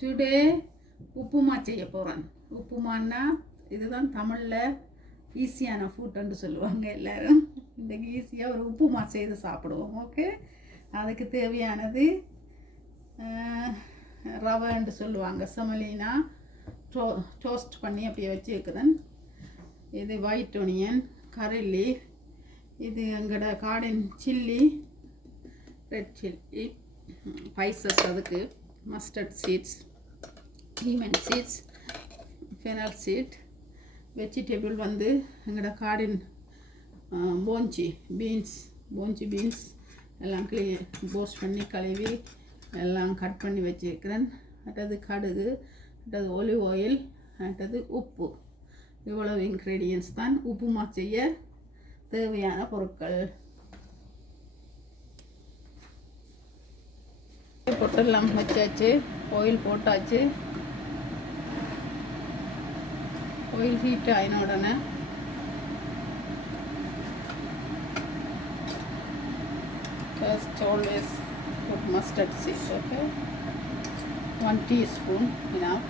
Today upma செய்ய போகிறேன். உப்புமான்னா இதுதான் தமிழில் ஈஸியான ஃபுட்டுன்னு சொல்லுவாங்க எல்லோரும். இன்றைக்கி ஈஸியாக ஒரு உப்புமா செய்து சாப்பிடுவோம். ஓகே, அதுக்கு தேவையானது ரவைன்னு சொல்லுவாங்க, செமலினா டோஸ்ட் பண்ணி அப்படியே வச்சுருக்குறேன். இது ஒயிட் ஒனியன், கரி லீஃப், இது எங்களோட garden chilli, red chilli, spices அதுக்கு mustard seeds, lemon seeds, fennel seed, vegetable வந்து எங்களோட கார்டன் போஞ்சி பீன்ஸ் எல்லாம் போஸ்ட் பண்ணி கழுவி எல்லாம் கட் பண்ணி வச்சுருக்கிறேன். அடுத்தது கடுகு, அடுத்தது ஒலிவ் ஆயில், அடுத்தது உப்பு. இவ்வளவு இன்க்ரீடியன்ஸ் தான் உப்புமா செய்ய தேவையான பொருட்கள். பொட்டெல்லாம் வச்சாச்சு, ஆயில் போட்டாச்சு. ஆயில் ஹீட் ஆயின உடனே first always put mustard seeds. Okay, 1 teaspoon enough.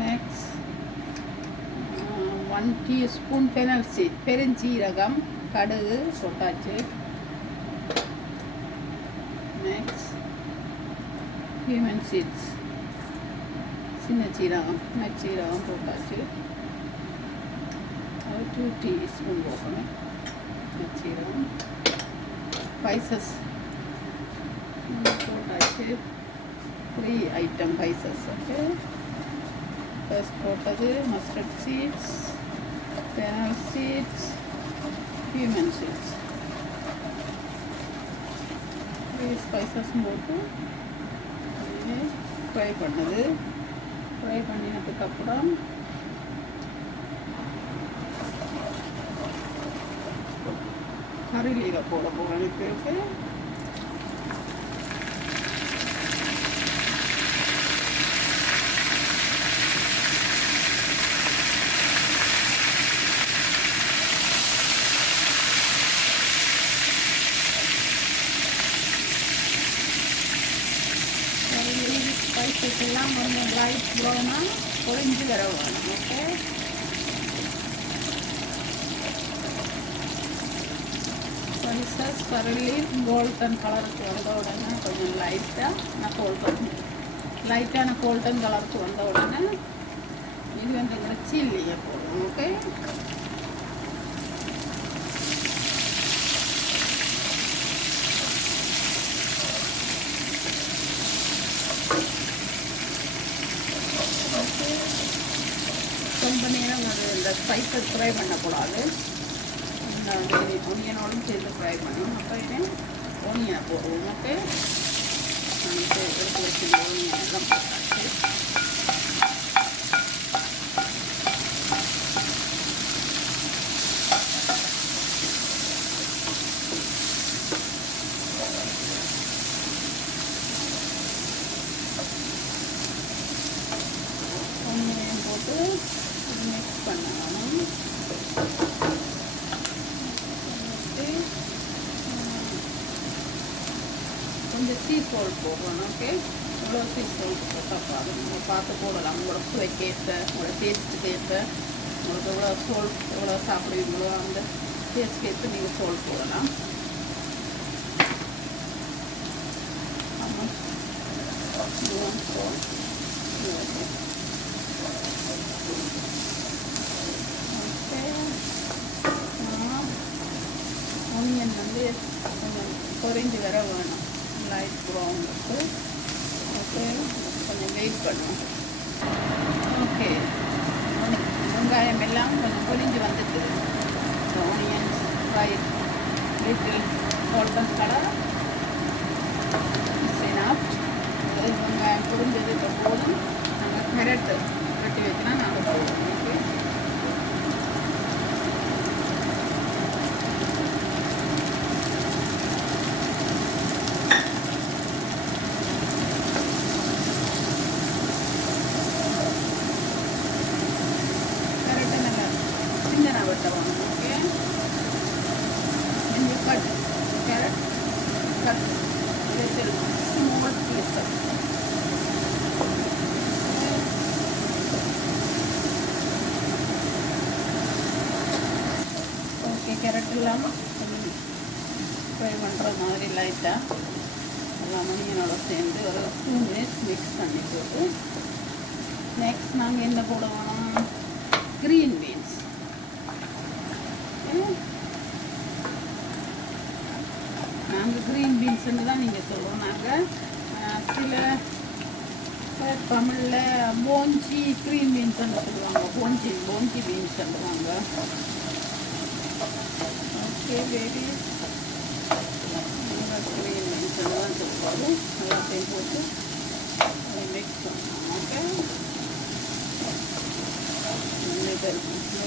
Next 1 teaspoon fennel seed, பெருஞ்சீரகம், கடுகு போட்டாச்சு. Next lemon seeds, சின்ன சீரகம், நச்சீரகம் போட்டாச்சு. 2 teaspoon போடணும் நச்சீரகம். ஸ்பைசஸ் போட்டாச்சு, 3 ஐட்டம் ஸ்பைசஸ். ஓகே, ஃபர்ஸ்ட் போட்டது mustard seeds, fennel seeds, lemon seeds. 3 ஸ்பைசஸும் போட்டு ஃப்ரை பண்ணது. ஃப்ரை பண்ணினதுக்கப்புறம் கரி லீவை போட போகிறேன். இப்போ ஸ்பைசஸ் எல்லாம் கொஞ்சம் லைட் ப்ரௌனாக பொரிஞ்சு வர வேணும். ஓகே, ஸ்பைசஸ் கரி லீஃப் கோல்டன் கலருக்கு வந்த உடனே கொஞ்சம் லைட்டான கோல்டன் கலருக்கு வந்த உடனே இது வந்து சில்லியை போடுவோம். ஓகே, ரொம்ப நேரம் அது இந்த ஸ்பைசஸ் ஃப்ரை பண்ணக்கூடாது. இந்த ஒனியனோடும் சேர்த்து ஃப்ரை பண்ணணும். அப்புறம் ஒனியனை போடுவோம். ஓகே, எடுத்து வச்சு ஒனியன் எல்லாம் போட்டாச்சு. ஒனியன் போட்டு மிக்ஸ் பண்ணணும். கொஞ்சம் சீ சால்ட் போடணும். ஓகே, இவ்வளோ சீ சால்ட் போட்டால் பாருங்கள், நீங்கள் பார்த்து போடலாம். உங்களோட சுவைக்கேற்ற, உங்களோட டேஸ்ட்டுக்கு ஏற்ற, உங்களுக்கு எவ்வளோ சாப்பிடுவீங்களோ அந்த டேஸ்ட்க்கு ஏற்ற நீங்கள் சால்ட் போடலாம். ஆமாம், சால்ட். ஒனியன் வந்து கொஞ்சம் பொரிஞ்சு வர வேணும், லைட் ப்ரௌனுக்கு. ஓகே, கொஞ்சம் வெயிட் பண்ணுவோம். ஓகே, வெங்காயம் எல்லாம் கொஞ்சம் பொரிஞ்சு வந்துட்டு onion fried little golden colour வெங்காயம் பொரிஞ்சது. இப்போ போதும், நாங்கள் புரட்டி வச்சுனா நாங்கள் போடுவோம். Okay, cut little small pieces. Okay, carrot எல்லாம் ஃப்ரை பண்ணுற மாதிரி லைட்டாக எல்லாம் மணியனோட சேர்ந்து ஒரு 2 minutes மிக்ஸ் பண்ணி போட்டு நெக்ஸ்ட் நாங்கள் என்ன போடுவோம், க்ரீன் பீன்ஸ். நாங்கள் க்ரீன் பீன்ஸுன்னு தான் நீங்கள் சொல்லுவோம். நாங்கள் சில தமிழில் போஞ்சி க்ரீன் பீன்ஸ்ன்னு சொல்லுவாங்க, போஞ்சி பீன்ஸ் சொல்லுவாங்க. ஓகே பேபி, க்ரீன் பீன்ஸ்ன்னு தான் சொல்லுவாங்க. எல்லாத்தையும் போட்டு மிக்ஸ் பண்ணலாம். ஓகே,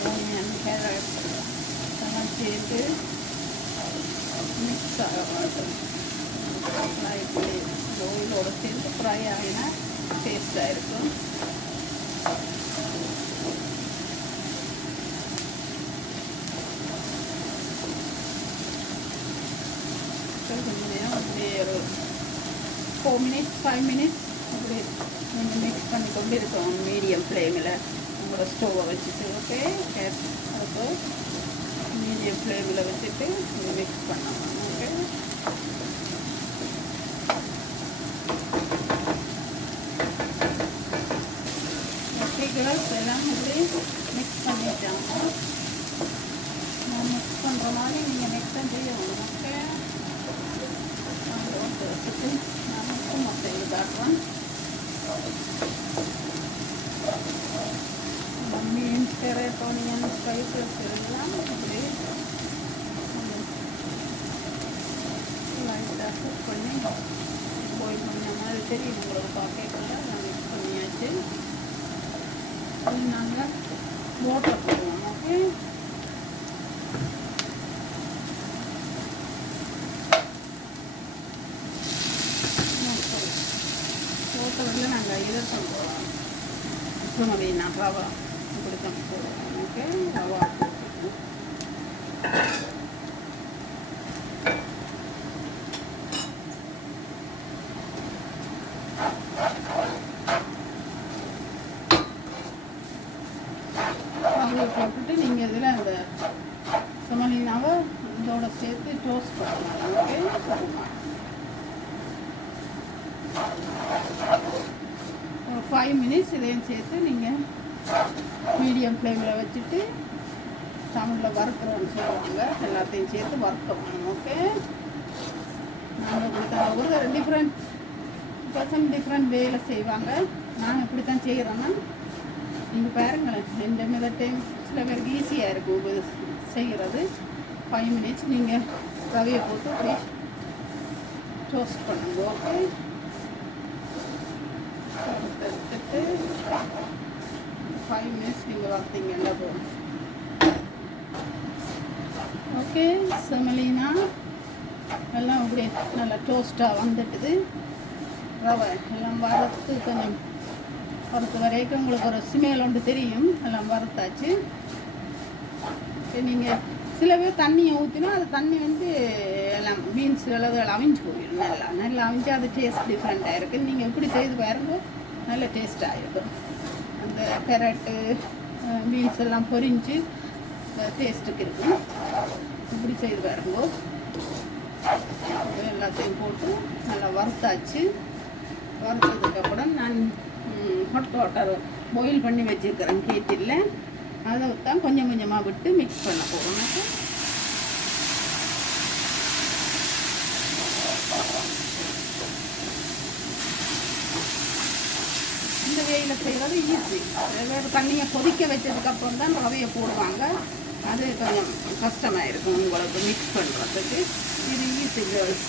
ஆனியன் கேரட் எல்லாம் சேர்த்து மிக்ஸ் ஆகும். லைட்லி ஆயிலோடு சேர்த்து ஃப்ரை ஆகினா டேஸ்ட்டாக இருக்கும். அப்படியே ஒரு 4 minutes 5 minutes அப்படி நீங்கள் மிக்ஸ் பண்ணி கொண்டு இருக்கோம் மீடியம் ஃப்ளேமில் உங்களோட ஸ்டோவை வச்சுட்டு. ஓகே, அதுக்கு மீடியம் ஃப்ளேமில் வச்சுட்டு இதை மிக்ஸ் பண்ணலாம். ஓகே, ஓகே கேர்ள்ஸ், எல்லாம் இப்படி மிக்ஸ் பண்ணிட்டாங்க. நான் மிக்ஸ் பண்ணுற மாதிரி நீங்கள் மிக்ஸ் தான் செய்யணும். ஓகே, வச்சுட்டு நான் சும்மா செய்து காட்டுறேன். மீன்ஸ் கேரட் ஆனியன் ஸ்பைசஸ் எல்லாம் இப்படி லைட்டாக குக் பண்ணி பாயில் பண்ண மாதிரி தெரியும் உங்களுக்கு பார்க்கல. நான் மிக்ஸ் பண்ணியாச்சு. நாங்கள் வாட்டர் போடுவோம். ஓகே, வாட்டரில் நாங்கள் இதை சொல்லுவோம் சுமதினா ரவா இப்படி தான் போடுவோம். ஓகே, ரவா போட்டுக்கணும். ரவை போட்டுட்டு நீங்கள் இதில் அந்த சுமதினாவை இதோட சேர்த்து டோஸ்ட் பண்ணலாம். ஓகே, ஒரு 5 minutes இதையும் சேர்த்து நீங்கள் மீடியம் ஃப்ளேமில் வச்சுட்டு தமிழில் வறுக்கிறோன்னு சொல்லுவாங்க, எல்லாத்தையும் சேர்த்து வறுக்கணும். ஓகே, நாங்கள் இப்படி தான் ஒரு டிஃப்ரெண்ட் வேலை செய்வாங்க. நாங்கள் இப்படி தான் செய்கிறோன்னா நீங்கள் பாருங்களேன், இந்த மாதிரி டைம் சில பேருக்கு ஈஸியாக இருக்கும் இது செய்கிறது. 5 minutes நீங்கள் ரவையை போட்டு அப்படி டோஸ்ட் பண்ணுங்க. ஓகே, எடுத்துட்டு 5 minutes நீங்கள் வறுத்தீங்கன்னா போதும். ஓகே, செமலினா எல்லாம் அப்படியே நல்லா டோஸ்ட்டாக வந்துட்டுது. ரவை எல்லாம் வறுத்து கொஞ்சம் வறுத்த வரைக்கும் உங்களுக்கு ஒரு ஸ்மெல் ஒன்று தெரியும். எல்லாம் வறுத்தாச்சு. நீங்கள் சில பேர் தண்ணியை ஊற்றினா அது தண்ணி வந்து எல்லாம் பீன்ஸ் எல்லாம் அவிஞ்சு போயிடும். நல்லா அவிஞ்சு அது டேஸ்ட் டிஃப்ரெண்ட்டாக இருக்குது. நீங்கள் எப்படி செய்து பாருங்க, நல்ல டேஸ்ட்டாக இருக்கும். அந்த கேரட்டு பீன்ஸ் எல்லாம் பொரிஞ்சு டேஸ்ட்டுக்கு இருக்கும். இப்படி செய்து பாருங்க. எல்லாத்தையும் போட்டு நல்லா வறுத்தாச்சு. வறுத்ததுக்கப்புறம் நான் ஹாட் வாட்டர் பாயில் பண்ணி வச்சுருக்கிறேன் கேட்டில். அதை தான் கொஞ்சம் கொஞ்சமாக விட்டு மிக்ஸ் பண்ண போகிறோம். இந்த வேயில் செய்கிறது ஈஸி. வேறு தண்ணியை கொதிக்க வச்சதுக்கப்புறம் தான் ரவையை போடுவாங்க. அது கொஞ்சம் கஷ்டமாக இருக்கும் உங்களுக்கு மிக்ஸ் பண்ணுறதுக்கு. இது ஈஸி கேர்ள்ஸ்.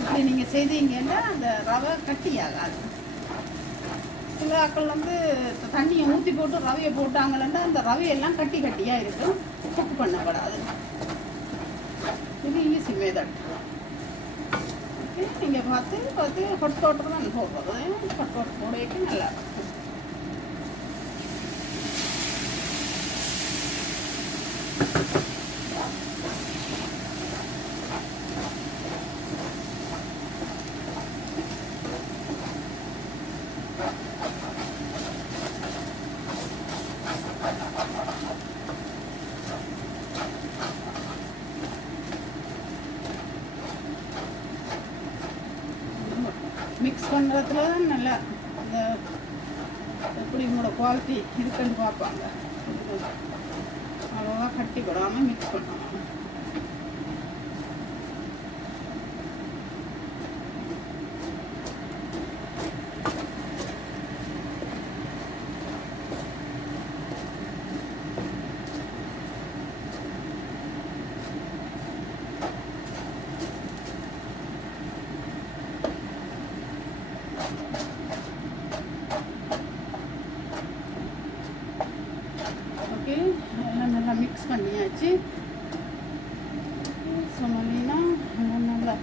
இப்படி நீங்கள் செய்தீங்கன்னா அந்த ரவை கட்டியாகாது. சில ஆக்கள் வந்து தண்ணியை ஊற்றி போட்டு ரவையை போட்டாங்கன்னா அந்த ரவையெல்லாம் கட்டி கட்டியாக இருக்கும், குக் பண்ணப்படாது. இது ஈஸி மெத்தட். நீங்கள் பார்த்து பார்த்து ஹொட் வாட்டர் தான் போடுறது. ஹொட் வாட்டர் போடையக்கு நல்லா இருக்கும். மிக்ஸ் பண்ணுறதுல தான் நல்லா இந்த எப்படி உங்களோட குவாலிட்டி இருக்குன்னு பார்ப்பாங்க. அவ்வளோவா கட்டி போடாமல் மிக்ஸ் பண்ணணும். ஓகே, எல்லாம் நல்லா மிக்ஸ் பண்ணியாச்சு. சொன்னீங்கன்னா நல்லா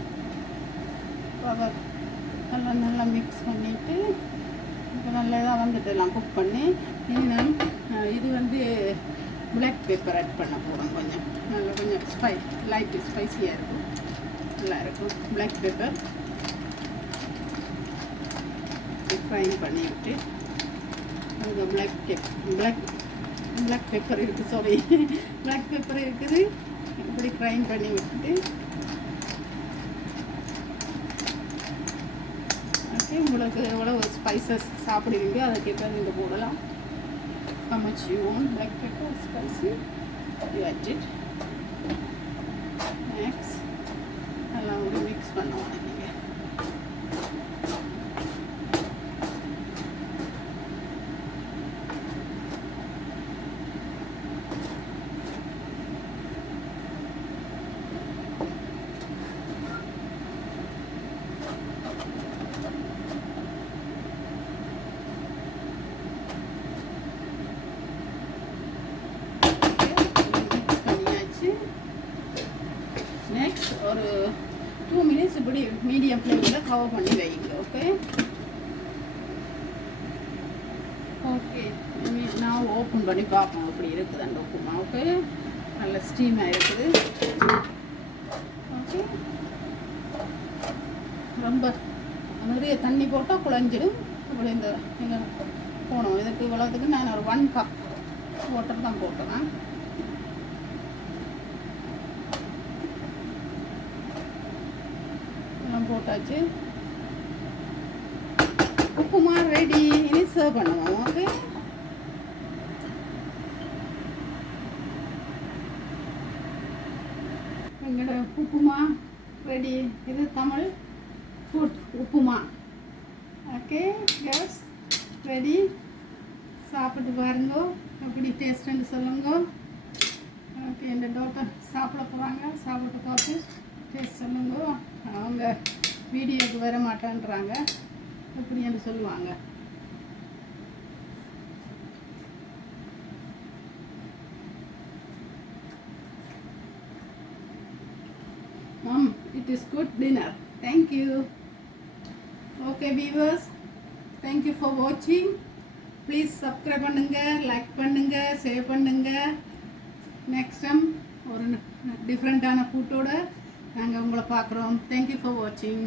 பவர் எல்லாம் நல்லா மிக்ஸ் பண்ணிவிட்டு இப்போ நல்லா இதாக வந்துட்டு எல்லாம் குக் பண்ணி இது வந்து பிளாக் பெப்பர் ஆட் பண்ண போகிறோம். கொஞ்சம் நல்லா கொஞ்சம் லைட்டு ஸ்பைஸியாக இருக்கும், நல்லா இருக்கும். பிளாக் பெப்பர் ஃப்ரைன் பண்ணிவிட்டு அது பிளாக் பெப்பர் இருக்குது, சாரி பிளாக் பெப்பர் இருக்குது. இப்படி ஃப்ரைன் பண்ணி விட்டுட்டு ஓகே, உங்களுக்கு எவ்வளோ ஸ்பைசஸ் சாப்பிடுவீங்க அதுக்கேற்ற நீங்கள் போடலாம். how much you want black pepper spicy you add it. Next எல்லாம் ஒரு மிக்ஸ் பண்ணுவாங்க. நீங்கள் நெக்ஸ்ட் ஒரு 2 minutes இப்படி மீடியம் ஃப்ளேமில் கவர் பண்ணி வைங்க. ஓகே ஓகே, நான் ஓப்பன் பண்ணி பார்ப்போம் எப்படி இருக்குது அந்த உப்புமா. ஓகே, நல்ல ஸ்டீமாக இருக்குது. ஓகே, ரொம்ப நிறைய தண்ணி போட்டால் குழஞ்சிடும். இப்படி இந்த நீங்கள் போகணும். இதுக்கு இவ்வளோத்துக்கு நான் ஒரு 1 cup வாட்டர் தான் போட்டுவேன். போட்டாச்சு. உப்புமா ரெடி. இனி சர்வ் பண்ணுவோம். ஓகே, எங்களோட உப்புமா ரெடி. இது Tamil food upma. Okay yes ready. சாப்பிட்டு பாருங்க, எப்படி டேஸ்ட்டுன்னு சொல்லுங்க. ஓகே, இந்த டாக்டர் சாப்பிட போகிறாங்க. சாப்பிட்டு பார்த்து டேஸ்ட் சொல்லுங்க. அவங்க வீடியோக்கு வர மாட்டேன்றாங்க, எப்படின்னு சொல்லுவாங்க. It is good dinner. Thank you. Okay viewers, thank you for watching. Please subscribe பண்ணுங்க, லைக் பண்ணுங்க, ஷேர் பண்ணுங்க. நெக்ஸ்ட் டைம் ஒரு டிஃப்ரெண்ட்டான ஃபுட்டோட நாங்கள் உங்களை பார்க்குறோம். தேங்க்யூ ஃபார் வாட்சிங்.